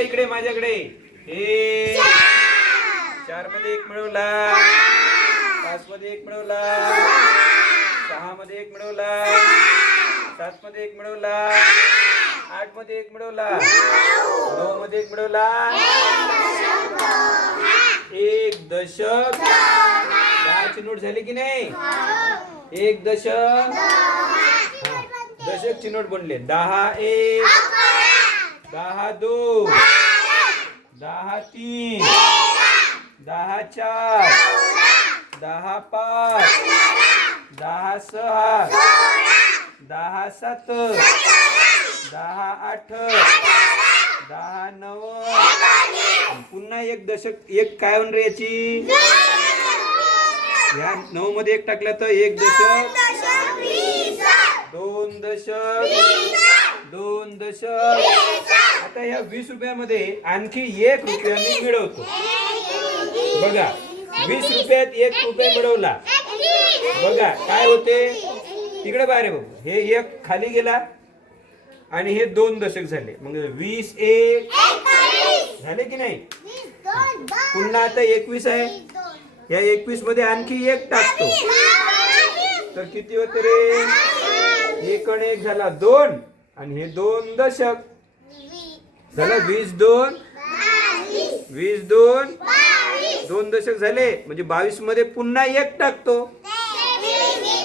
इकडे माझ्याकडे. एक चारमध्ये एक मिळवला. पाच मध्ये एक मिळवला. सहा मध्ये एक मिळवला. सात मध्ये एक मिळवला. आठमध्ये एक मिळवला. नऊ मध्ये एक मिळवला. एक दशक. दहाची नोट झाली की नाही? एक दशक दशक. दशकची नोट बनले. दहा एक. दहा दोन दहा तीन. दहा चार. दहा पाच. दहा सहा. दहा सात. दहा आठ. दहा नऊ. पुन्हा एक दशक एक काय होणार रे याची. ह्या नऊ मध्ये एक टाकलं तर एक दशक. दोन दशक. दोन दशक. आता ह्या वीस रुपयामध्ये आणखी एक रुपया मी मिळवतो. बघा वीस रुपयात एक रुपया मिळवला. बघा काय होते? तिकडे बाहेर आहे बघू हे एक खाली गेला आणि हे दोन दशक झाले. मग वीस एक. झाले की नाही? पुन्हा आता एकवीस आहे. या एकवीसमध्ये आणखी एक टाकतो. तर किती होते रे? एक आणि एक झाला दोन. आणि हे दोन दशक. झालं? वीस दोन. वीस दोन. दोन दशक झाले. म्हणजे बावीसमध्ये पुन्हा एक टाकतो.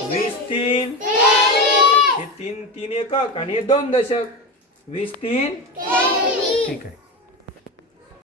वीस तीन. हे तीन तीन एकक आणि हे दोन दशक. वीस तीन. ठीक आहे.